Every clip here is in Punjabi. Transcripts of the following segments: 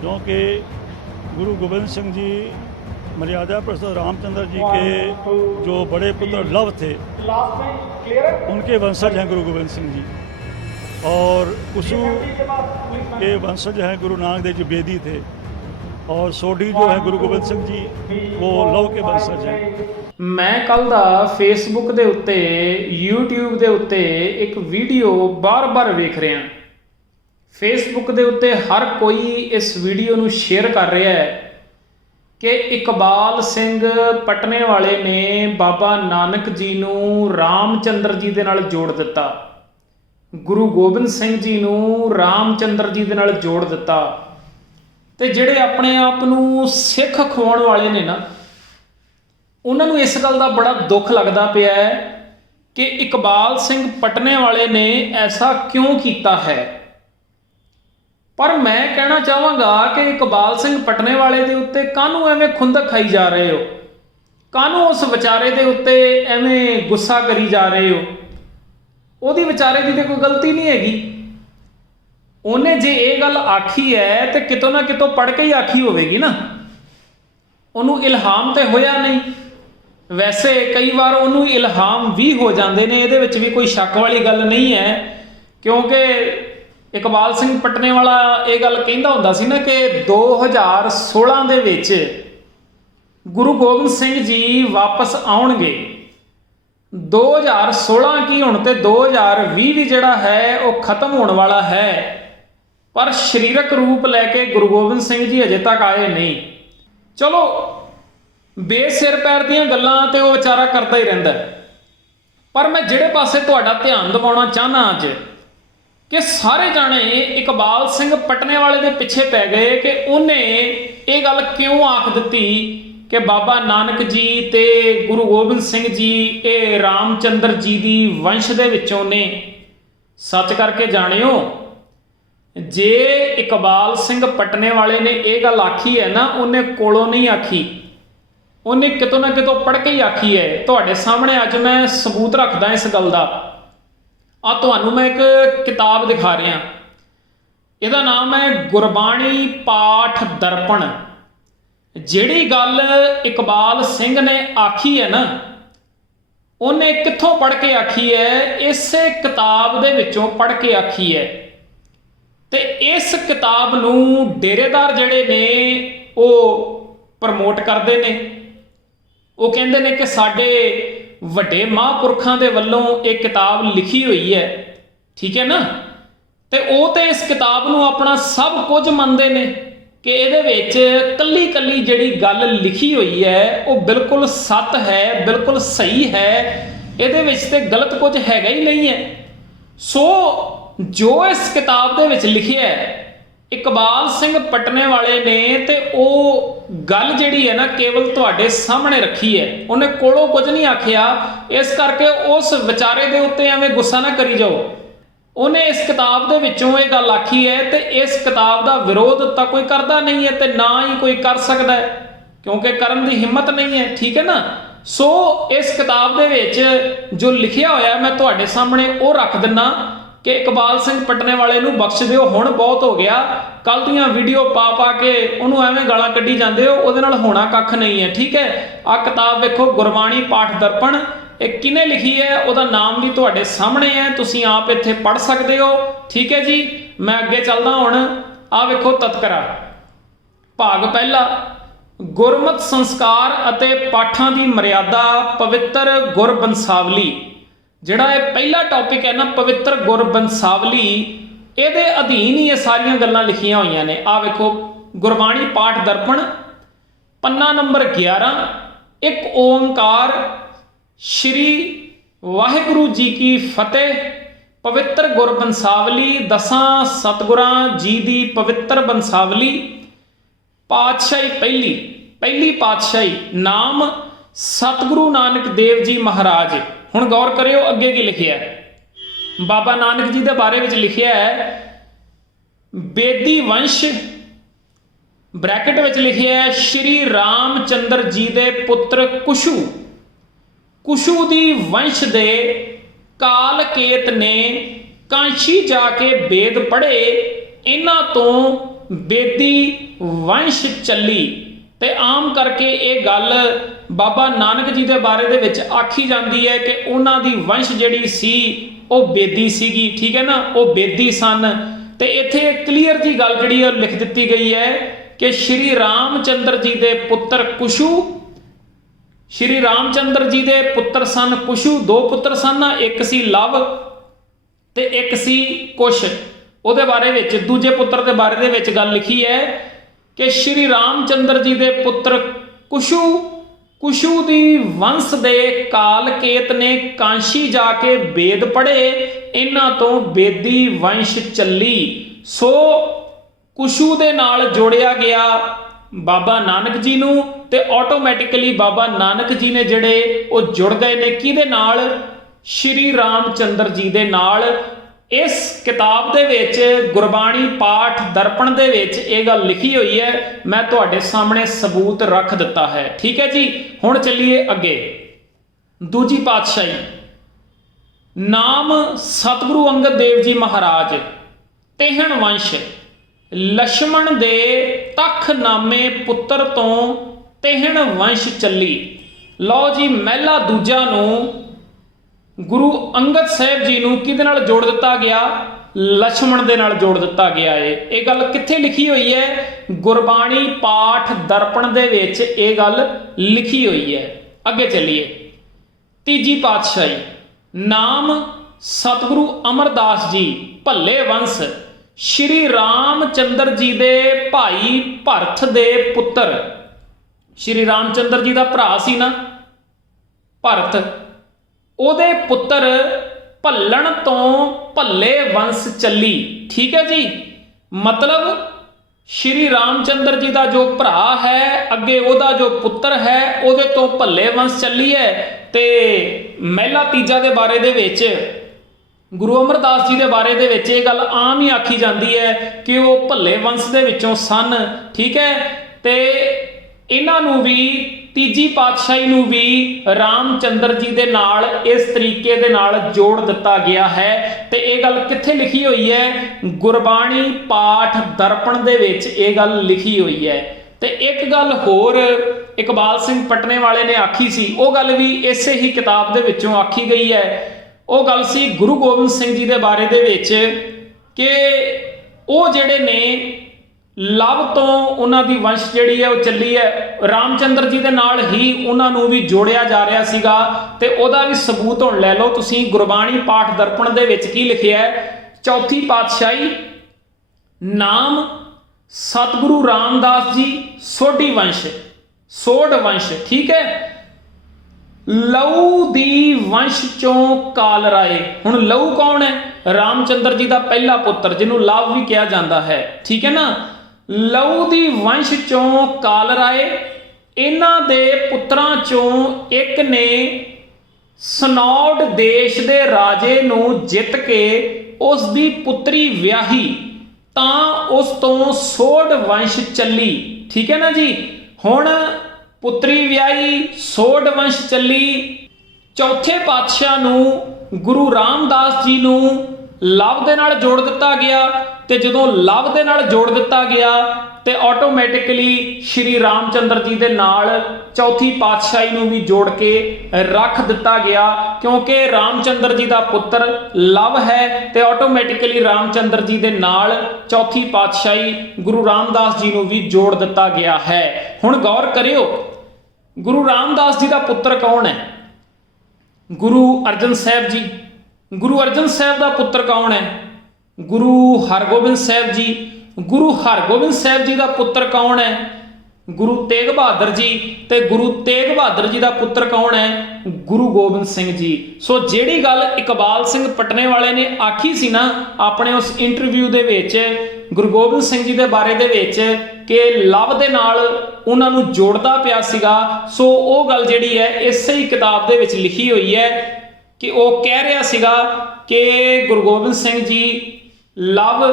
क्योंकि गुरु गोबिंद सिंह जी मर्यादा पुरुषोत्तम रामचंद्र जी के जो बड़े पुत्र लव थे उनके वंशज हैं गुरु गोबिंद सिंह जी, और कुशु के वंशज हैं गुरु नानक देव जी बेदी थे, और सोढ़ी जो है गुरु गोबिंद सिंह जी वो लव के वंशज हैं। मैं कल दा फेसबुक दे उत्ते यूट्यूब दे उत्ते एक वीडियो बार-बार वेख रहा। फेसबुक दे उत्ते हर कोई इस वीडियो नूं शेयर कर रहा है कि इकबाल सिंह पटने वाले ने बाबा नानक जी नूं रामचंद्र जी दे नाल जोड़ दिता, गुरु गोबिंद सिंह जी नूं रामचंद्र जी दे नाल जोड़ दिता। ते जिहड़े अपने आप नूं सिख खवाउण वाले ने ना, उन्हां नूं इस गल दा बड़ा दुख लगदा पिया है कि इकबाल सिंह पटने वाले ने ऐसा क्यों कीता है। पर मैं कहना चाहांगा कि इकबाल सिंह पटने वाले दे उत्ते काहनूं एवें खुंदक खाई जा रहे हो, काहनूं उस विचारे दे उत्ते एवें गुस्सा करी जा रहे हो। ਉਹਦੀ ਵਿਚਾਰੇ ਦੀ ਤੇ ਕੋਈ ਗਲਤੀ ਨਹੀਂ ਹੈਗੀ। ਉਹਨੇ ਜੇ ਇਹ ਗੱਲ ਆਖੀ ਹੈ ਤੇ ਕਿਤੋਂ ਨਾ ਕਿਤੋਂ ਪੜ੍ਹ ਕੇ ਹੀ ਆਖੀ ਹੋਵੇਗੀ ਨਾ, ਉਹਨੂੰ ਇਲਹਾਮ ਤੇ ਹੋਇਆ ਨਹੀਂ। ਵੈਸੇ ਕਈ ਵਾਰ ਉਹਨੂੰ ਇਲਹਾਮ ਵੀ ਹੋ ਜਾਂਦੇ ਨੇ, ਇਹਦੇ ਵਿੱਚ ਵੀ ਕੋਈ ਸ਼ੱਕ ਵਾਲੀ ਗੱਲ ਨਹੀਂ ਹੈ, ਕਿਉਂਕਿ ਇਕਬਾਲ ਸਿੰਘ ਪਟਨੇ ਵਾਲਾ ਇਹ ਗੱਲ ਕਹਿੰਦਾ ਹੁੰਦਾ ਸੀ ਨਾ ਕਿ 2016 ਦੇ ਵਿੱਚ ਗੁਰੂ ਗੋਬਿੰਦ ਸਿੰਘ ਜੀ ਵਾਪਸ ਆਉਣਗੇ। 2016 ਕੀ ਹੁਣ ਤੇ 2020 ਵੀ ਜਿਹੜਾ ਹੈ ਉਹ ਖਤਮ ਹੋਣ ਵਾਲਾ ਹੈ, ਪਰ ਸਰੀਰਕ ਰੂਪ ਲੈ ਕੇ ਗੁਰੂ ਗੋਬਿੰਦ ਸਿੰਘ ਜੀ ਅਜੇ ਤੱਕ ਆਏ ਨਹੀਂ। ਚਲੋ ਬੇਸਿਰ ਪੈਰ ਦੀਆਂ ਗੱਲਾਂ ਤੇ ਉਹ ਵਿਚਾਰਾ ਕਰਦਾ ਹੀ ਰਹਿੰਦਾ, ਪਰ ਮੈਂ ਜਿਹੜੇ ਪਾਸੇ ਤੁਹਾਡਾ ਧਿਆਨ ਦਿਵਾਉਣਾ ਚਾਹਨਾ ਅੱਜ ਕਿ ਸਾਰੇ ਜਾਣੇ ਇਕਬਾਲ ਸਿੰਘ ਪਟਨੇ ਵਾਲੇ ਦੇ ਪਿੱਛੇ ਪੈ ਗਏ ਕਿ ਉਹਨੇ ਇਹ ਗੱਲ ਕਿਉਂ ਆਖ ਦਿੱਤੀ ਕਿ ਬਾਬਾ ਨਾਨਕ ਜੀ ਤੇ ਗੁਰੂ ਗੋਬਿੰਦ ਸਿੰਘ ਜੀ ਇਹ ਰਾਮਚੰਦਰ ਜੀ ਦੀ ਵੰਸ਼ ਦੇ ਵਿੱਚੋਂ ਨੇ। ਸੱਚ ਕਰਕੇ ਜਾਣਿਓ, ਜੇ ਇਕਬਾਲ ਸਿੰਘ ਪਟਨੇ ਵਾਲੇ ਨੇ ਇਹ ਗੱਲ ਆਖੀ ਹੈ ਨਾ, ਉਹਨੇ ਕੋਲੋਂ ਨਹੀਂ ਆਖੀ, ਉਹਨੇ ਕਿਤੋਂ ਨਾ ਕਿਤੋਂ ਪੜ੍ਹ ਕੇ ਹੀ ਆਖੀ ਹੈ। ਤੁਹਾਡੇ ਸਾਹਮਣੇ ਅੱਜ ਮੈਂ ਸਬੂਤ ਰੱਖਦਾ ਇਸ ਗੱਲ ਦਾ। ਆ ਤੁਹਾਨੂੰ ਮੈਂ ਇੱਕ ਕਿਤਾਬ ਦਿਖਾ ਰਿਹਾ, ਇਹਦਾ ਨਾਮ ਹੈ ਗੁਰਬਾਣੀ ਪਾਠ ਦਰਪਣ। ਜਿਹੜੀ ਗੱਲ ਇਕਬਾਲ ਸਿੰਘ ਨੇ ਆਖੀ ਹੈ ਨਾ, ਉਹਨੇ ਕਿੱਥੋਂ ਪੜ੍ਹ ਕੇ ਆਖੀ ਹੈ? ਇਸੇ ਕਿਤਾਬ ਦੇ ਵਿੱਚੋਂ ਪੜ੍ਹ ਕੇ ਆਖੀ ਹੈ। ਤੇ ਇਸ ਕਿਤਾਬ ਨੂੰ ਡੇਰੇਦਾਰ ਜਿਹੜੇ ਨੇ ਉਹ ਪ੍ਰਮੋਟ ਕਰਦੇ ਨੇ। ਉਹ ਕਹਿੰਦੇ ਨੇ ਕਿ ਸਾਡੇ ਵੱਡੇ ਮਹਾਂਪੁਰਖਾਂ ਦੇ ਵੱਲੋਂ ਇਹ ਕਿਤਾਬ ਲਿਖੀ ਹੋਈ ਹੈ, ਠੀਕ ਹੈ ਨਾ। ਤੇ ਉਹ ਤੇ ਇਸ ਕਿਤਾਬ ਨੂੰ ਆਪਣਾ ਸਭ ਕੁਝ ਮੰਨਦੇ ਨੇ ਕਿ ਇਹਦੇ ਵਿੱਚ ਕੱਲੀ ਕੱਲੀ ਜਿਹੜੀ ਗੱਲ ਲਿਖੀ ਹੋਈ ਹੈ ਉਹ ਬਿਲਕੁਲ ਸੱਤ ਹੈ, ਬਿਲਕੁਲ ਸਹੀ ਹੈ, ਇਹਦੇ ਵਿੱਚ ਤੇ ਗਲਤ ਕੁਝ ਹੈਗਾ ਹੀ ਨਹੀਂ ਹੈ। ਸੋ ਜੋ ਇਸ ਕਿਤਾਬ ਦੇ ਵਿੱਚ ਲਿਖਿਆ ਹੈ ਇਕਬਾਲ ਸਿੰਘ ਪਟਨੇ ਵਾਲੇ ਨੇ, ਤੇ ਉਹ ਗੱਲ ਜਿਹੜੀ ਹੈ ਨਾ ਕੇਵਲ ਤੁਹਾਡੇ ਸਾਹਮਣੇ ਰੱਖੀ ਹੈ, ਉਹਨੇ ਕੋਲੋਂ ਕੁਝ ਨਹੀਂ ਆਖਿਆ। ਇਸ ਕਰਕੇ ਉਸ ਵਿਚਾਰੇ ਦੇ ਉੱਤੇ ਐਵੇਂ ਗੁੱਸਾ ਨਾ ਕਰੀ ਜਾਓ। ਉਹਨੇ ਇਸ ਕਿਤਾਬ ਦੇ ਵਿੱਚੋਂ ਇਹ ਗੱਲ ਆਖੀ ਹੈ ਤੇ ਇਸ ਕਿਤਾਬ ਦਾ ਵਿਰੋਧ ਤਾਂ ਕੋਈ ਕਰਦਾ ਨਹੀਂ ਹੈ ਤੇ ਨਾ ਹੀ ਕੋਈ ਕਰ ਸਕਦਾ ਹੈ, ਕਿਉਂਕਿ ਕਰਨ ਦੀ ਹਿੰਮਤ ਨਹੀਂ ਹੈ, ਠੀਕ ਹੈ ਨਾ। ਸੋ ਇਸ ਕਿਤਾਬ ਦੇ ਵਿੱਚ ਜੋ ਲਿਖਿਆ ਹੋਇਆ ਮੈਂ ਤੁਹਾਡੇ ਸਾਹਮਣੇ ਉਹ ਰੱਖ ਦਿੰਨਾ ਕਿ ਇਕਬਾਲ ਸਿੰਘ ਪਟਨੇ ਵਾਲੇ ਨੂੰ ਬਖਸ਼ ਦਿਓ, ਹੁਣ ਬਹੁਤ ਹੋ ਗਿਆ। ਕੱਲ ਦੀਆਂ ਵੀਡੀਓ ਪਾ ਪਾ ਕੇ ਉਹਨੂੰ ਐਵੇਂ ਗਾਲਾਂ ਕੱਢੀ ਜਾਂਦੇ ਹੋ, ਉਹਦੇ ਨਾਲ ਹੋਣਾ ਕੱਖ ਨਹੀਂ ਹੈ, ਠੀਕ ਹੈ। ਆਹ ਕਿਤਾਬ ਵੇਖੋ, ਗੁਰਬਾਣੀ ਪਾਠ ਦਰਪਣ। ਇਹ ਕਿਹਨੇ ਲਿਖੀ ਹੈ? ਉਹਦਾ ਨਾਮ ਵੀ ਤੁਹਾਡੇ ਸਾਹਮਣੇ ਹੈ, ਤੁਸੀਂ ਆਪ ਇੱਥੇ ਪੜ੍ਹ ਸਕਦੇ ਹੋ, ਠੀਕ ਹੈ ਜੀ। ਮੈਂ ਅੱਗੇ ਚੱਲਦਾ ਹੁਣ। ਆਹ ਵੇਖੋ ਤਤਕਰਾ, ਭਾਗ ਪਹਿਲਾ, ਗੁਰਮਤਿ ਸੰਸਕਾਰ ਅਤੇ ਪਾਠਾਂ ਦੀ ਮਰਿਆਦਾ, ਪਵਿੱਤਰ ਗੁਰਬੰਸਾਵਲੀ। ਜਿਹੜਾ ਇਹ ਪਹਿਲਾ ਟੌਪਿਕ ਹੈ ਨਾ, ਪਵਿੱਤਰ ਗੁਰਬੰਸਾਵਲੀ, ਇਹਦੇ ਅਧੀਨ ਹੀ ਇਹ ਸਾਰੀਆਂ ਗੱਲਾਂ ਲਿਖੀਆਂ ਹੋਈਆਂ ਨੇ। ਆਹ ਵੇਖੋ, ਗੁਰਬਾਣੀ ਪਾਠ ਦਰਪਣ, ਪੰਨਾ ਨੰਬਰ 11, ਇੱਕ ਓੰਕਾਰ, ਸ਼੍ਰੀ ਵਾਹਿਗੁਰੂ ਜੀ ਕੀ ਫਤਿਹ, ਪਵਿੱਤਰ ਗੁਰਬੰਸਾਵਲੀ, ਦਸਾਂ ਸਤਿਗੁਰਾਂ ਜੀ ਦੀ ਪਵਿੱਤਰ ਬੰਸਾਵਲੀ, ਪਾਤਸ਼ਾਹੀ ਪਹਿਲੀ ਪਾਤਸ਼ਾਹੀ, ਨਾਮ ਸਤਿਗੁਰੂ ਨਾਨਕ ਦੇਵ ਜੀ ਮਹਾਰਾਜ। ਹੁਣ ਗੌਰ ਕਰਿਓ ਅੱਗੇ ਕੀ ਲਿਖਿਆ ਹੈ। ਬਾਬਾ ਨਾਨਕ ਜੀ ਦੇ ਬਾਰੇ ਵਿੱਚ ਲਿਖਿਆ ਹੈ ਬੇਦੀ ਵੰਸ਼, ਬ੍ਰੈਕਟ ਵਿੱਚ ਲਿਖਿਆ ਹੈ ਸ਼੍ਰੀ ਰਾਮਚੰਦਰ ਜੀ ਦੇ ਪੁੱਤਰ ਕੁਸ਼ੂ। ਕੁਸ਼ੂ ਦੀ ਵੰਸ਼ ਦੇ ਕਾਲਕੇਤ ਨੇ ਕਾਂਸ਼ੀ ਜਾ ਕੇ ਵੇਦ ਪੜ੍ਹੇ, ਇਹਨਾਂ ਤੋਂ ਬੇਦੀ ਵੰਸ਼ ਚੱਲੀ। ਤੇ ਆਮ ਕਰਕੇ ਇਹ ਗੱਲ ਬਾਬਾ ਨਾਨਕ ਜੀ ਦੇ ਬਾਰੇ ਦੇ ਵਿੱਚ ਆਖੀ ਜਾਂਦੀ ਹੈ ਕਿ ਉਹਨਾਂ ਦੀ ਵੰਸ਼ ਜਿਹੜੀ ਸੀ ਉਹ ਬੇਦੀ ਸੀਗੀ, ਠੀਕ ਹੈ ਨਾ, ਉਹ ਬੇਦੀ ਸਨ। ਤੇ ਇੱਥੇ ਕਲੀਅਰ ਜੀ ਗੱਲ ਜਿਹੜੀ ਉਹ ਲਿਖ ਦਿੱਤੀ ਗਈ ਹੈ ਕਿ ਸ਼੍ਰੀ ਰਾਮਚੰਦਰ ਜੀ ਦੇ ਪੁੱਤਰ ਕੁਸ਼ੂ, ਸ਼੍ਰੀ ਰਾਮਚੰਦਰ ਜੀ ਦੇ ਪੁੱਤਰ ਸਨ ਕੁਸ਼ੂ, ਦੋ ਪੁੱਤਰ ਸਨ, ਇੱਕ ਸੀ ਲਵ ਤੇ ਇੱਕ ਸੀ ਕੁਸ਼। ਉਹਦੇ ਬਾਰੇ ਵਿੱਚ ਦੂਜੇ ਪੁੱਤਰ ਦੇ ਬਾਰੇ ਦੇ ਵਿੱਚ ਗੱਲ ਲਿਖੀ ਹੈ ਕਿ ਸ਼੍ਰੀ ਰਾਮਚੰਦਰ ਜੀ ਦੇ ਪੁੱਤਰ ਕੁਸ਼ੂ ਦੀ ਵੰਸ਼ ਦੇ ਕਾਲਕੇਤ ਨੇ ਕਾਂਸ਼ੀ ਜਾ ਕੇ ਵੇਦ ਪੜ੍ਹੇ, ਇਹਨਾਂ ਤੋਂ ਬੇਦੀ ਵੰਸ਼ ਚੱਲੀ। ਸੋ ਕੁਸ਼ੂ ਦੇ ਨਾਲ ਜੋੜਿਆ ਗਿਆ ਬਾਬਾ ਨਾਨਕ ਜੀ ਨੂੰ ਤੇ ਆਟੋਮੈਟਿਕਲੀ ਬਾਬਾ ਨਾਨਕ ਜੀ ਨੇ ਜਿਹੜੇ ਉਹ ਜੁੜ ਗਏ ਨੇ ਕਿਹਦੇ ਨਾਲ? ਸ਼੍ਰੀ ਰਾਮਚੰਦਰ ਜੀ ਦੇ ਨਾਲ। ਇਸ ਕਿਤਾਬ ਦੇ ਵਿੱਚ ਗੁਰਬਾਣੀ ਪਾਠ ਦਰਪਣ ਦੇ ਵਿੱਚ ਇਹ ਗੱਲ ਲਿਖੀ ਹੋਈ ਹੈ, ਮੈਂ ਤੁਹਾਡੇ ਸਾਹਮਣੇ ਸਬੂਤ ਰੱਖ ਦਿੱਤਾ ਹੈ, ਠੀਕ ਹੈ ਜੀ। ਹੁਣ ਚੱਲੀਏ ਅੱਗੇ। ਦੂਜੀ ਪਾਤਸ਼ਾਹੀ, ਨਾਮ ਸਤਿਗੁਰੂ ਅੰਗਦ ਦੇਵ ਜੀ ਮਹਾਰਾਜ, ਤੇਹਣ ਵੰਸ਼, ਲਛਮਣ ਦੇ ਤਖ ਨਾਮੇ ਪੁੱਤਰ ਤੋਂ ਤੇਹਣ ਵੰਸ਼ ਚੱਲੀ। ਲਓ ਜੀ, ਮਹਿਲਾ ਦੂਜਾ ਨੂੰ ਗੁਰੂ ਅੰਗਦ ਸਾਹਿਬ ਜੀ ਨੂੰ ਕਿਹਦੇ ਨਾਲ ਜੋੜ ਦਿੱਤਾ ਗਿਆ? ਲਛਮਣ ਦੇ ਨਾਲ ਜੋੜ ਦਿੱਤਾ ਗਿਆ ਏ। ਇਹ ਗੱਲ ਕਿੱਥੇ ਲਿਖੀ ਹੋਈ ਹੈ? ਗੁਰਬਾਣੀ ਪਾਠ ਦਰਪਣ ਦੇ ਵਿੱਚ ਇਹ ਗੱਲ ਲਿਖੀ ਹੋਈ ਹੈ। ਅੱਗੇ ਚੱਲੀਏ। ਤੀਜੀ ਪਾਤਸ਼ਾਹੀ, ਨਾਮ ਸਤਿਗੁਰੂ ਅਮਰਦਾਸ ਜੀ, ਭੱਲੇ ਵੰਸ਼, ਸ਼੍ਰੀ ਰਾਮਚੰਦਰ ਜੀ ਦੇ ਭਾਈ ਭਰਤ ਦੇ ਪੁੱਤਰ। ਸ਼੍ਰੀ ਰਾਮਚੰਦਰ ਜੀ ਦਾ ਭਰਾ ਸੀ ਨਾ ਭਰਤ, ਉਹਦੇ ਪੁੱਤਰ ਭੱਲਣ ਤੋਂ ਭੱਲੇ ਵੰਸ਼ ਚੱਲੀ, ਠੀਕ ਹੈ ਜੀ। ਮਤਲਬ ਸ਼੍ਰੀ ਰਾਮਚੰਦਰ ਜੀ ਦਾ ਜੋ ਭਰਾ ਹੈ, ਅੱਗੇ ਉਹਦਾ ਜੋ ਪੁੱਤਰ ਹੈ, ਉਹਦੇ ਤੋਂ ਭੱਲੇ ਵੰਸ਼ ਚੱਲੀ ਹੈ। ਤੇ ਮਹਿਲਾ ਤੀਜਾ ਦੇ ਬਾਰੇ ਦੇ ਵਿੱਚ, ਗੁਰੂ ਅਮਰਦਾਸ ਜੀ ਦੇ ਬਾਰੇ ਦੇ ਵਿੱਚ ਇਹ ਗੱਲ ਆਮ ਹੀ ਆਖੀ ਜਾਂਦੀ ਹੈ ਕਿ ਉਹ ਭੱਲੇ ਵੰਸ਼ ਦੇ ਵਿੱਚੋਂ ਸਨ, ਠੀਕ ਹੈ। ਤੇ ਇਹਨਾਂ ਨੂੰ ਵੀ, ਤੀਜੀ ਪਾਤਸ਼ਾਹੀ ਨੂੰ ਵੀ ਰਾਮਚੰਦਰ ਜੀ ਦੇ ਨਾਲ ਇਸ ਤਰੀਕੇ ਦੇ ਨਾਲ ਜੋੜ ਦਿੱਤਾ ਗਿਆ ਹੈ। ਤੇ ਇਹ ਗੱਲ ਕਿੱਥੇ ਲਿਖੀ ਹੋਈ ਹੈ? ਗੁਰਬਾਣੀ ਪਾਠ ਦਰਪਣ ਦੇ ਵਿੱਚ ਇਹ ਗੱਲ ਲਿਖੀ ਹੋਈ ਹੈ। ਤੇ ਇੱਕ ਗੱਲ ਹੋਰ ਇਕਬਾਲ ਸਿੰਘ ਪਟਨੇ ਵਾਲੇ ਨੇ ਆਖੀ ਸੀ, ਉਹ ਗੱਲ ਵੀ ਇਸੇ ਹੀ ਕਿਤਾਬ ਦੇ ਵਿੱਚੋਂ ਆਖੀ ਗਈ ਹੈ। ਉਹ ਗੱਲ ਸੀ ਗੁਰੂ ਗੋਬਿੰਦ ਸਿੰਘ ਜੀ ਦੇ ਬਾਰੇ ਦੇ ਵਿੱਚ ਕਿ ਉਹ ਜਿਹੜੇ ਨੇ ਲਵ ਤੋਂ ਉਹਨਾਂ ਦੀ ਵੰਸ਼ ਜਿਹੜੀ ਹੈ ਉਹ ਚੱਲੀ ਹੈ, ਰਾਮਚੰਦਰ ਜੀ ਦੇ ਨਾਲ ਹੀ ਉਹਨਾਂ ਨੂੰ ਵੀ ਜੋੜਿਆ ਜਾ ਰਿਹਾ ਸੀਗਾ। ਤੇ ਉਹਦਾ ਵੀ ਸਬੂਤ ਹੁਣ ਲੈ ਲਓ ਤੁਸੀਂ, ਗੁਰਬਾਣੀ ਪਾਠ ਦਰਪਣ ਦੇ ਵਿੱਚ ਕੀ ਲਿਖਿਆ ਹੈ? ਚੌਥੀ ਪਾਤਸ਼ਾਹੀ, ਨਾਮ ਸਤਿਗੁਰੂ ਰਾਮਦਾਸ ਜੀ, ਸੋਢੀ ਵੰਸ਼, ਸੋਢ ਵੰਸ਼, ਠੀਕ ਹੈ। ਲਹੂ ਦੀ ਵੰਸ਼ ਚੋਂ ਕਾਲ ਰਾਏ। ਹੁਣ ਲਹੂ ਕੌਣ ਹੈ? ਰਾਮਚੰਦਰ ਜੀ ਦਾ ਪਹਿਲਾ ਪੁੱਤਰ, ਜਿਹਨੂੰ ਲਵ ਵੀ ਕਿਹਾ ਜਾਂਦਾ ਹੈ, ਠੀਕ ਹੈ ਨਾ। ਲਹੂ ਦੀ ਵੰਸ਼ ਚੋਂ ਕਾਲ ਰਾਏ, ਇਹਨਾਂ ਦੇ ਪੁੱਤਰਾਂ ਚੋਂ ਇੱਕ ਨੇ ਸਨੌਡ ਦੇਸ਼ ਦੇ ਰਾਜੇ ਨੂੰ ਜਿੱਤ ਕੇ ਉਸ ਦੀ ਪੁੱਤਰੀ ਵਿਆਹੀ, ਤਾਂ ਉਸ ਤੋਂ ਸੋਢ ਵੰਸ਼ ਚੱਲੀ, ਠੀਕ ਹੈ ਨਾ ਜੀ। ਹੁਣ ਪੁੱਤਰੀ ਵਿਆਹੀ, ਸੋਢ ਵੰਸ਼ ਚੱਲੀ। ਚੌਥੇ ਪਾਤਸ਼ਾਹ ਨੂੰ ਗੁਰੂ ਰਾਮਦਾਸ ਜੀ ਨੂੰ ਲਵ ਦੇ ਨਾਲ ਜੋੜ ਦਿੱਤਾ ਗਿਆ। ਤੇ ਜਦੋਂ ਲਵ ਦੇ ਨਾਲ ਜੋੜ ਦਿੱਤਾ ਗਿਆ ਤੇ ਆਟੋਮੈਟਿਕਲੀ ਸ਼੍ਰੀ ਰਾਮਚੰਦਰ ਜੀ ਦੇ ਨਾਲ ਚੌਥੀ ਪਾਤਸ਼ਾਹੀ ਨੂੰ ਵੀ ਜੋੜ ਕੇ ਰੱਖ ਦਿੱਤਾ ਗਿਆ, ਕਿਉਂਕਿ ਰਾਮਚੰਦਰ ਜੀ ਦਾ ਪੁੱਤਰ ਲਵ ਹੈ ਤੇ ਆਟੋਮੈਟਿਕਲੀ ਰਾਮਚੰਦਰ ਜੀ ਦੇ ਨਾਲ ਚੌਥੀ ਪਾਤਸ਼ਾਹੀ ਗੁਰੂ ਰਾਮਦਾਸ ਜੀ ਨੂੰ ਵੀ ਜੋੜ ਦਿੱਤਾ ਗਿਆ ਹੈ। ਹੁਣ ਗੌਰ ਕਰਿਓ, ਗੁਰੂ ਰਾਮਦਾਸ ਜੀ ਦਾ ਪੁੱਤਰ ਕੌਣ ਹੈ? ਗੁਰੂ ਅਰਜਨ ਸਾਹਿਬ ਜੀ। ਗੁਰੂ ਅਰਜਨ ਸਾਹਿਬ ਦਾ ਪੁੱਤਰ ਕੌਣ ਹੈ? ਗੁਰੂ ਹਰਗੋਬਿੰਦ ਸਾਹਿਬ ਜੀ। ਗੁਰੂ ਹਰਗੋਬਿੰਦ ਸਾਹਿਬ ਜੀ ਦਾ ਪੁੱਤਰ ਕੌਣ ਹੈ? ਗੁਰੂ ਤੇਗ ਬਹਾਦਰ ਜੀ। ਤੇ ਗੁਰੂ ਤੇਗ ਬਹਾਦਰ ਜੀ ਦਾ ਪੁੱਤਰ ਕੌਣ ਹੈ? ਗੁਰੂ ਗੋਬਿੰਦ ਸਿੰਘ ਜੀ। ਸੋ ਜਿਹੜੀ ਗੱਲ ਇਕਬਾਲ ਸਿੰਘ ਪਟਨੇ ਵਾਲੇ ਨੇ ਆਖੀ ਸੀ ਨਾ ਆਪਣੇ ਉਸ ਇੰਟਰਵਿਊ ਦੇ ਵਿੱਚ ਗੁਰੂ ਗੋਬਿੰਦ ਸਿੰਘ ਜੀ ਦੇ ਬਾਰੇ ਦੇ ਵਿੱਚ ਕਿ ਲਵ ਦੇ ਨਾਲ ਉਹਨਾਂ ਨੂੰ ਜੋੜਦਾ ਪਿਆ ਸੀਗਾ, ਸੋ ਉਹ ਗੱਲ ਜਿਹੜੀ ਹੈ ਇਸੇ ਹੀ ਕਿਤਾਬ ਦੇ ਵਿੱਚ ਲਿਖੀ ਹੋਈ ਹੈ ਕਿ ਉਹ ਕਹਿ ਰਿਹਾ ਸੀਗਾ ਕਿ ਗੁਰੂ ਗੋਬਿੰਦ ਸਿੰਘ ਜੀ ਲਵ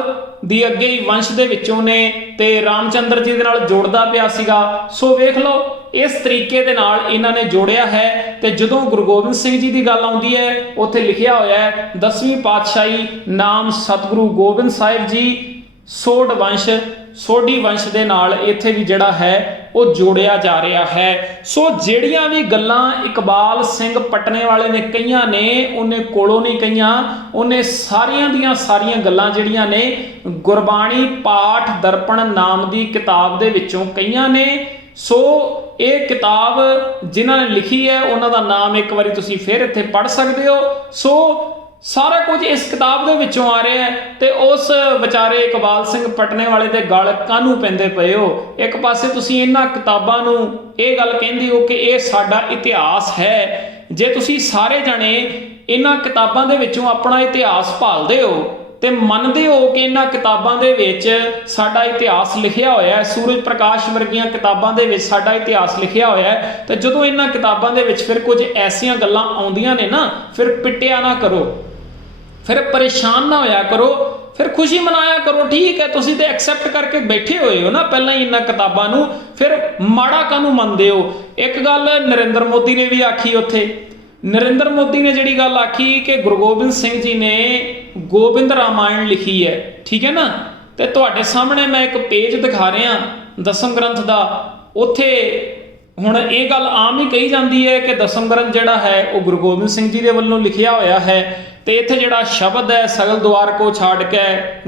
ਦੀ ਅੱਗੇ ਹੀ ਵੰਸ਼ ਦੇ ਵਿੱਚੋਂ ਨੇ ਤੇ ਰਾਮਚੰਦਰ ਜੀ ਦੇ ਨਾਲ ਜੋੜਦਾ ਪਿਆ ਸੀਗਾ। ਸੋ ਵੇਖ ਲਓ ਇਸ ਤਰੀਕੇ ਦੇ ਨਾਲ ਇਹਨਾਂ ਨੇ ਜੋੜਿਆ ਹੈ। ਤੇ ਜਦੋਂ ਗੁਰੂ ਗੋਬਿੰਦ ਸਿੰਘ ਜੀ ਦੀ ਗੱਲ ਆਉਂਦੀ ਹੈ, ਉੱਥੇ ਲਿਖਿਆ ਹੋਇਆ ਹੈ 10ਵੀਂ ਪਾਤਸ਼ਾਹੀ, ਨਾਮ ਸਤਿਗੁਰੂ ਗੋਬਿੰਦ ਸਾਹਿਬ ਜੀ, ਸੋਢ ਵੰਸ਼, ਸੋਢੀ ਵੰਸ਼ ਦੇ ਨਾਲ ਇੱਥੇ ਵੀ ਜਿਹੜਾ ਹੈ ਉਹ ਜੋੜਿਆ ਜਾ ਰਿਹਾ ਹੈ। ਸੋ ਜਿਹੜੀਆਂ ਵੀ ਗੱਲਾਂ ਇਕਬਾਲ ਸਿੰਘ ਪਟਨੇ ਵਾਲੇ ਨੇ ਕਹੀਆਂ ਨੇ, ਉਹਨੇ ਕੋਲੋਂ ਨਹੀਂ ਕਹੀਆਂ, ਉਹਨੇ ਸਾਰੀਆਂ ਦੀਆਂ ਸਾਰੀਆਂ ਗੱਲਾਂ ਜਿਹੜੀਆਂ ਨੇ ਗੁਰਬਾਣੀ ਪਾਠ ਦਰਪਣ ਨਾਮ ਦੀ ਕਿਤਾਬ ਦੇ ਵਿੱਚੋਂ ਕਹੀਆਂ ਨੇ। ਸੋ ਇਹ ਕਿਤਾਬ ਜਿਨ੍ਹਾਂ ਨੇ ਲਿਖੀ ਹੈ ਉਹਨਾਂ ਦਾ ਨਾਮ ਇੱਕ ਵਾਰੀ ਤੁਸੀਂ ਫਿਰ ਇੱਥੇ ਪੜ੍ਹ ਸਕਦੇ ਹੋ। ਸੋ ਸਾਰਾ ਕੁਝ ਇਸ ਕਿਤਾਬ ਦੇ ਵਿੱਚੋਂ ਆ ਰਿਹਾ ਹੈ। ਤੇ ਉਸ ਵਿਚਾਰੇ ਇਕਬਾਲ ਸਿੰਘ ਪਟਨੇ ਵਾਲੇ ਦੇ ਗਲ ਕਾਹਨੂੰ ਪੈਂਦੇ ਪਏ ਹੋ? ਇੱਕ ਪਾਸੇ ਤੁਸੀਂ ਇਹਨਾਂ ਕਿਤਾਬਾਂ ਨੂੰ ਇਹ ਗੱਲ ਕਹਿੰਦੇ ਹੋ ਕਿ ਇਹ ਸਾਡਾ ਇਤਿਹਾਸ ਹੈ। ਜੇ ਤੁਸੀਂ ਸਾਰੇ ਜਣੇ ਇਹਨਾਂ ਕਿਤਾਬਾਂ ਦੇ ਵਿੱਚੋਂ ਆਪਣਾ ਇਤਿਹਾਸ ਭਾਲਦੇ ਹੋ ਤੇ ਮੰਨਦੇ ਹੋ ਕਿ ਇਹਨਾਂ ਕਿਤਾਬਾਂ ਦੇ ਵਿੱਚ ਸਾਡਾ ਇਤਿਹਾਸ ਲਿਖਿਆ ਹੋਇਆ ਹੈ, ਸੂਰਜ ਪ੍ਰਕਾਸ਼ ਵਰਗੀਆਂ ਕਿਤਾਬਾਂ ਦੇ ਵਿੱਚ ਸਾਡਾ ਇਤਿਹਾਸ ਲਿਖਿਆ ਹੋਇਆ ਹੈ, ਤੇ ਜਦੋਂ ਇਹਨਾਂ ਕਿਤਾਬਾਂ ਦੇ ਵਿੱਚ ਫਿਰ ਕੁਝ ਐਸੀਆਂ ਗੱਲਾਂ ਆਉਂਦੀਆਂ ਨੇ ਨਾ, ਫਿਰ ਪਿੱਟਿਆ ਨਾ ਕਰੋ, ਫਿਰ ਪਰੇਸ਼ਾਨ ਨਾ ਹੋਇਆ ਕਰੋ, ਫਿਰ ਖੁਸ਼ੀ ਮਨਾਇਆ ਕਰੋ। ਠੀਕ ਹੈ, ਤੁਸੀਂ ਤੇ ਐਕਸੈਪਟ ਕਰਕੇ ਬੈਠੇ ਹੋਏ ਹੋ ਨਾ ਪਹਿਲਾਂ ਹੀ ਇਹਨਾਂ ਕਿਤਾਬਾਂ ਨੂੰ, ਫਿਰ ਮਾੜਾ ਕਾਹਨੂੰ ਮੰਨਦੇ ਹੋ? ਇੱਕ ਗੱਲ ਨਰਿੰਦਰ ਮੋਦੀ ਨੇ ਵੀ ਆਖੀ ਉੱਥੇ, ਨਰਿੰਦਰ ਮੋਦੀ ਨੇ ਜਿਹੜੀ ਗੱਲ ਆਖੀ ਕਿ ਗੁਰੂ ਗੋਬਿੰਦ ਸਿੰਘ ਜੀ ਨੇ ਗੋਬਿੰਦ ਰਾਮਾਇਣ ਲਿਖੀ ਹੈ, ਠੀਕ ਹੈ ਨਾ, ਤੇ ਤੁਹਾਡੇ ਸਾਹਮਣੇ ਮੈਂ ਇੱਕ ਪੇਜ ਦਿਖਾ ਰਿਹਾ ਦਸਮ ਗ੍ਰੰਥ ਦਾ। ਉੱਥੇ ਹੁਣ ਇਹ ਗੱਲ ਆਮ ਹੀ ਕਹੀ ਜਾਂਦੀ ਹੈ ਕਿ ਦਸਮ ਗ੍ਰੰਥ ਜਿਹੜਾ ਹੈ ਉਹ ਗੁਰੂ ਗੋਬਿੰਦ ਸਿੰਘ ਜੀ ਦੇ ਵੱਲੋਂ ਲਿਖਿਆ ਹੋਇਆ ਹੈ, ਤੇ ਇੱਥੇ ਜਿਹੜਾ ਸ਼ਬਦ ਹੈ ਸਗਲ ਦੁਆਰ ਕੋ ਛਾੜ ਕੇ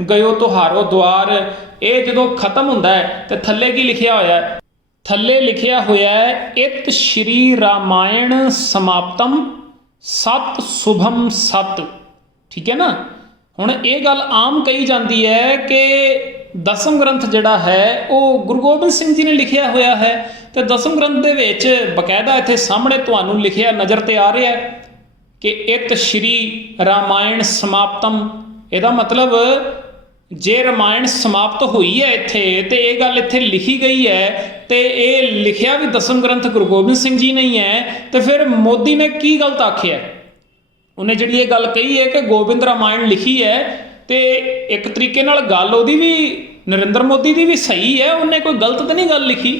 ਗਇਓ ਤੁਹਾਰੋ ਦੁਆਰ, ਇਹ ਜਦੋਂ ਖਤਮ ਹੁੰਦਾ ਹੈ ਤੇ ਥੱਲੇ ਕੀ ਲਿਖਿਆ ਹੋਇਆ ਹੈ? ਥੱਲੇ ਲਿਖਿਆ ਹੋਇਆ ਹੈ ਇਤ ਸ਼੍ਰੀ ਰਾਮਾਇਣ ਸਮਾਪਤਮ ਸਤ ਸ਼ੁਭਮ ਸਤ, ਠੀਕ ਹੈ ਨਾ। ਹੁਣ ਇਹ ਗੱਲ ਆਮ ਕਹੀ ਜਾਂਦੀ ਹੈ ਕਿ ਦਸਮ ਗ੍ਰੰਥ ਜਿਹੜਾ ਹੈ ਉਹ ਗੁਰੂ ਗੋਬਿੰਦ ਸਿੰਘ ਜੀ ਨੇ ਲਿਖਿਆ ਹੋਇਆ ਹੈ, ਤੇ ਦਸਮ ਗ੍ਰੰਥ ਦੇ ਵਿੱਚ ਬਕਾਇਦਾ ਇੱਥੇ ਸਾਹਮਣੇ ਤੁਹਾਨੂੰ ਲਿਖਿਆ ਨਜ਼ਰ ਤੇ ਆ ਰਿਹਾ ਹੈ ਕਿ ਇਤ ਸ਼੍ਰੀ ਰਾਮਾਇਣ ਸਮਾਪਤਮ। ਇਹਦਾ ਮਤਲਬ ਜੇ ਰਾਮਾਇਣ ਸਮਾਪਤ ਹੋਈ ਹੈ ਇੱਥੇ ਤੇ ਇਹ ਗੱਲ ਇੱਥੇ ਲਿਖੀ ਗਈ ਹੈ ਤੇ ਇਹ ਲਿਖਿਆ ਵੀ ਦਸਮ ਗ੍ਰੰਥ ਗੁਰੂ ਗੋਬਿੰਦ ਸਿੰਘ ਜੀ ਨਹੀਂ ਹੈ, ਤੇ ਫਿਰ ਮੋਦੀ ਨੇ ਕੀ ਗਲਤ ਆਖਿਆ? ਉਹਨੇ ਜਿਹੜੀ ਇਹ ਗੱਲ ਕਹੀ ਹੈ ਕਿ ਗੋਬਿੰਦ ਰਾਮਾਇਣ ਲਿਖੀ ਹੈ, ਤੇ ਇੱਕ ਤਰੀਕੇ ਨਾਲ ਗੱਲ ਉਹਦੀ ਵੀ ਨਰਿੰਦਰ ਮੋਦੀ ਦੀ ਵੀ ਸਹੀ ਹੈ, ਉਹਨੇ ਕੋਈ ਗਲਤ ਤਾਂ ਨਹੀਂ ਗੱਲ ਲਿਖੀ।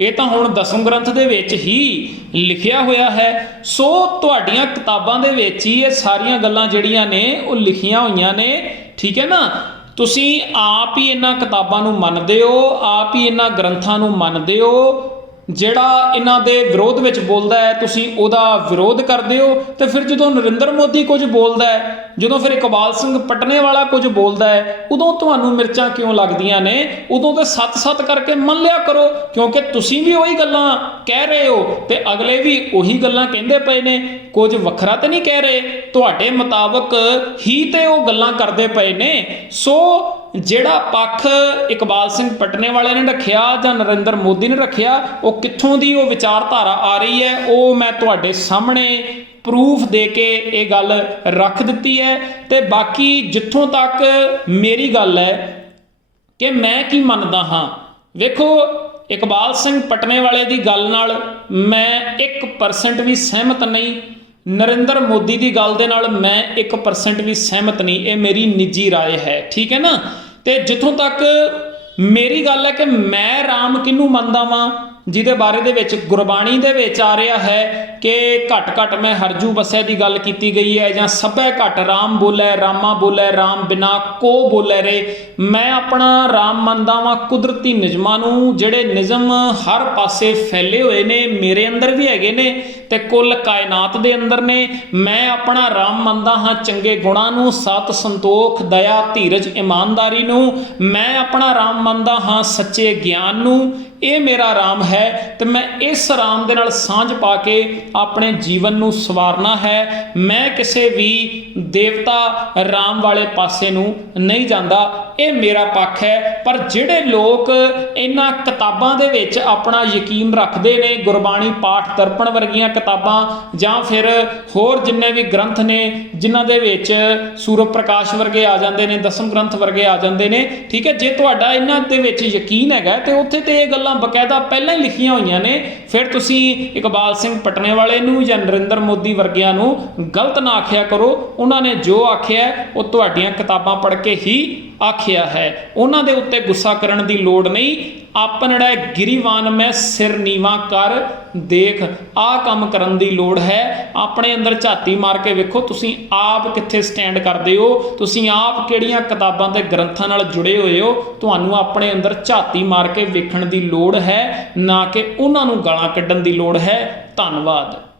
ਇਹ ਤਾਂ ਹੁਣ ਦਸਮ ਗ੍ਰੰਥ ਦੇ ਵਿੱਚ ਹੀ ਲਿਖਿਆ ਹੋਇਆ ਹੈ। ਸੋ ਤੁਹਾਡੀਆਂ ਕਿਤਾਬਾਂ ਦੇ ਵਿੱਚ ਹੀ ਇਹ ਸਾਰੀਆਂ ਗੱਲਾਂ ਜਿਹੜੀਆਂ ਨੇ ਉਹ ਲਿਖੀਆਂ ਹੋਈਆਂ ਨੇ, ਠੀਕ ਹੈ ਨਾ। ਤੁਸੀਂ ਆਪ ਹੀ ਇਹਨਾਂ ਕਿਤਾਬਾਂ ਨੂੰ ਮੰਨਦੇ ਹੋ, ਆਪ ਹੀ ਇਹਨਾਂ ਗ੍ਰੰਥਾਂ ਨੂੰ ਮੰਨਦੇ ਹੋ। ਜਿਹੜਾ ਇਹਨਾਂ ਦੇ ਵਿਰੋਧ ਵਿੱਚ ਬੋਲਦਾ ਹੈ ਤੁਸੀਂ ਉਹਦਾ ਵਿਰੋਧ ਕਰਦੇ ਹੋ, ਤੇ ਫਿਰ ਜਦੋਂ ਨਰਿੰਦਰ ਮੋਦੀ ਕੁਝ ਬੋਲਦਾ ਹੈ, ਜਦੋਂ ਫਿਰ ਇਕਬਾਲ ਸਿੰਘ ਪਟਨੇ ਵਾਲਾ ਕੁਝ ਬੋਲਦਾ ਹੈ, ਉਦੋਂ ਤੁਹਾਨੂੰ ਮਿਰਚਾਂ ਕਿਉਂ ਲੱਗਦੀਆਂ ਨੇ? ਉਦੋਂ ਤੇ ਸੱਤ-ਸੱਤ ਕਰਕੇ ਮੰਨ ਲਿਆ ਕਰੋ, ਕਿਉਂਕਿ ਤੁਸੀਂ ਵੀ ਉਹੀ ਗੱਲਾਂ ਕਹਿ ਰਹੇ ਹੋ ਤੇ ਅਗਲੇ ਵੀ ਉਹੀ ਗੱਲਾਂ ਕਹਿੰਦੇ ਪਏ ਨੇ, ਕੁਝ ਵੱਖਰਾ ਤਾਂ ਨਹੀਂ ਕਹਿ ਰਹੇ, ਤੁਹਾਡੇ ਮੁਤਾਬਕ ਹੀ ਤੇ ਉਹ ਗੱਲਾਂ ਕਰਦੇ ਪਏ ਨੇ। ਸੋ ਜਿਹੜਾ ਪੱਖ ਇਕਬਾਲ ਸਿੰਘ ਪਟਨੇ ਵਾਲੇ ਨੇ ਰੱਖਿਆ ਜਾਂ ਨਰਿੰਦਰ ਮੋਦੀ ਨੇ ਰੱਖਿਆ, ਉਹ ਕਿੱਥੋਂ ਦੀ ਉਹ ਵਿਚਾਰਧਾਰਾ ਆ ਰਹੀ ਹੈ, ਉਹ ਮੈਂ ਤੁਹਾਡੇ ਸਾਹਮਣੇ ਪ੍ਰੂਫ ਦੇ ਕੇ ਇਹ ਗੱਲ ਰੱਖ ਦਿੱਤੀ ਹੈ। ਤੇ ਬਾਕੀ ਜਿੱਥੋਂ ਤੱਕ ਮੇਰੀ ਗੱਲ ਹੈ ਕਿ ਮੈਂ ਕੀ ਮੰਨਦਾ ਹਾਂ, ਵੇਖੋ ਇਕਬਾਲ ਸਿੰਘ ਪਟਨੇ ਵਾਲੇ ਦੀ ਗੱਲ ਨਾਲ ਮੈਂ 1% ਵੀ ਸਹਿਮਤ ਨਹੀਂ, ਨਰਿੰਦਰ ਮੋਦੀ ਦੀ ਗੱਲ ਦੇ ਨਾਲ ਮੈਂ 1% ਵੀ ਸਹਿਮਤ ਨਹੀਂ, ਇਹ ਮੇਰੀ ਨਿੱਜੀ ਰਾਏ ਹੈ, ਠੀਕ ਹੈ ਨਾ। ਤੇ ਜਿੱਥੋਂ ਤੱਕ ਮੇਰੀ ਗੱਲ ਹੈ ਕਿ ਮੈਂ ਰਾਮ ਕਿਹਨੂੰ ਮੰਨਦਾ ਵਾਂ, ਜਿਹਦੇ ਬਾਰੇ ਦੇ ਵਿੱਚ ਗੁਰਬਾਣੀ ਦੇ ਵਿੱਚ ਆ ਰਿਹਾ ਹੈ ਕਿ ਘਟ ਘਟ ਮੈਂ ਹਰਜੂ ਬਸਿਆ ਦੀ ਗੱਲ ਕੀਤੀ ਗਈ ਹੈ, ਜਾਂ ਸਭੈ ਘਟ ਰਾਮ ਬੋਲੇ ਰਾਮਾ ਬੋਲੇ ਰਾਮ ਬਿਨਾ ਕੋ ਬੋਲੇ ਰੇ। ਮੈਂ ਆਪਣਾ ਰਾਮ ਮੰਨਦਾ ਵਾਂ ਕੁਦਰਤੀ ਨਿਯਮਾਂ ਨੂੰ, ਜਿਹੜੇ ਨਿਯਮ ਹਰ ਪਾਸੇ ਫੈਲੇ ਹੋਏ ਨੇ, ਮੇਰੇ ਅੰਦਰ ਵੀ ਹੈਗੇ ਨੇ ਤੇ ਕੁੱਲ ਕਾਇਨਾਤ ਦੇ ਅੰਦਰ ਨੇ। ਮੈਂ ਆਪਣਾ ਰਾਮ ਮੰਨਦਾ ਹਾਂ ਚੰਗੇ ਗੁਣਾਂ ਨੂੰ, ਸਤ ਸੰਤੋਖ ਦਇਆ ਧੀਰਜ ਇਮਾਨਦਾਰੀ ਨੂੰ। ਮੈਂ ਆਪਣਾ ਰਾਮ ਮੰਨਦਾ ਹਾਂ ਸੱਚੇ ਗਿਆਨ ਨੂੰ। ਇਹ ਮੇਰਾ ਰਾਮ ਹੈ ਤੇ ਮੈਂ ਇਸ ਰਾਮ ਦੇ ਨਾਲ ਸਾਂਝ ਪਾ ਕੇ ਆਪਣੇ ਜੀਵਨ ਨੂੰ ਸਵਾਰਨਾ ਹੈ। ਮੈਂ ਕਿਸੇ ਵੀ ਦੇਵਤਾ ਰਾਮ ਵਾਲੇ ਪਾਸੇ ਨੂੰ ਨਹੀਂ ਜਾਂਦਾ, ਇਹ ਮੇਰਾ ਪੱਖ ਹੈ। ਪਰ ਜਿਹੜੇ ਲੋਕ ਇਹਨਾਂ ਕਿਤਾਬਾਂ ਦੇ ਵਿੱਚ ਆਪਣਾ ਯਕੀਨ ਰੱਖਦੇ ਨੇ, ਗੁਰਬਾਣੀ ਪਾਠ ਦਰਪਣ ਵਰਗੀਆਂ ਕਿਤਾਬਾਂ ਜਾਂ ਫਿਰ ਹੋਰ ਜਿੰਨੇ ਵੀ ਗ੍ਰੰਥ ਨੇ ਜਿਨ੍ਹਾਂ ਦੇ ਵਿੱਚ ਸੂਰਜ ਪ੍ਰਕਾਸ਼ ਵਰਗੇ ਆ ਜਾਂਦੇ ਨੇ, ਦਸਮ ਗ੍ਰੰਥ ਵਰਗੇ ਆ ਜਾਂਦੇ ਨੇ, ਠੀਕ ਹੈ, ਜੇ ਤੁਹਾਡਾ ਇਹਨਾਂ ਦੇ ਵਿੱਚ ਯਕੀਨ ਹੈਗਾ ਤੇ ਉੱਥੇ ਤੇ ਇਹ ਗੱਲਾਂ ਬਕਾਇਦਾ ਪਹਿਲਾਂ ਹੀ ਲਿਖੀਆਂ ਹੋਈਆਂ ਨੇ। ਫਿਰ ਤੁਸੀਂ ਇਕਬਾਲ ਸਿੰਘ ਪਟਨੇ ਵਾਲੇ ਨੂੰ ਜਾਂ ਨਰਿੰਦਰ ਮੋਦੀ ਵਰਗਿਆਂ ਨੂੰ ਗਲਤ ਨਾ ਆਖਿਆ ਕਰੋ, ਉਹਨਾਂ ਨੇ ਜੋ ਆਖਿਆ ਉਹ ਤੁਹਾਡੀਆਂ ਕਿਤਾਬਾਂ ਪੜ੍ਹ ਕੇ ਹੀ ਆਖਿਆ ਹੈ। ਉਹਨਾਂ ਦੇ ਉੱਤੇ ਗੁੱਸਾ ਕਰਨ ਦੀ ਲੋੜ ਨਹੀਂ। ਆਪਣੜਾ ਗਿਰੀਵਾਨ ਮੈਂ ਸਿਰ ਨੀਵਾਂ ਕਰ ਦੇਖ, ਆਹ ਕੰਮ ਕਰਨ ਦੀ ਲੋੜ ਹੈ। ਆਪਣੇ ਅੰਦਰ ਝਾਤੀ ਮਾਰ ਕੇ ਵੇਖੋ ਤੁਸੀਂ ਆਪ ਕਿੱਥੇ ਸਟੈਂਡ ਕਰਦੇ ਹੋ, ਤੁਸੀਂ ਆਪ ਕਿਹੜੀਆਂ ਕਿਤਾਬਾਂ ਤੇ ਗ੍ਰੰਥਾਂ ਨਾਲ ਜੁੜੇ ਹੋਏ ਹੋ। ਤੁਹਾਨੂੰ ਆਪਣੇ ਅੰਦਰ ਝਾਤੀ ਮਾਰ ਕੇ ਵੇਖਣ ਦੀ ਲੋੜ ਹੈ, ਨਾ ਕਿ ਉਹਨਾਂ ਨੂੰ ਗਾਲਾਂ ਕੱਢਣ ਦੀ ਲੋੜ ਹੈ। ਧੰਨਵਾਦ।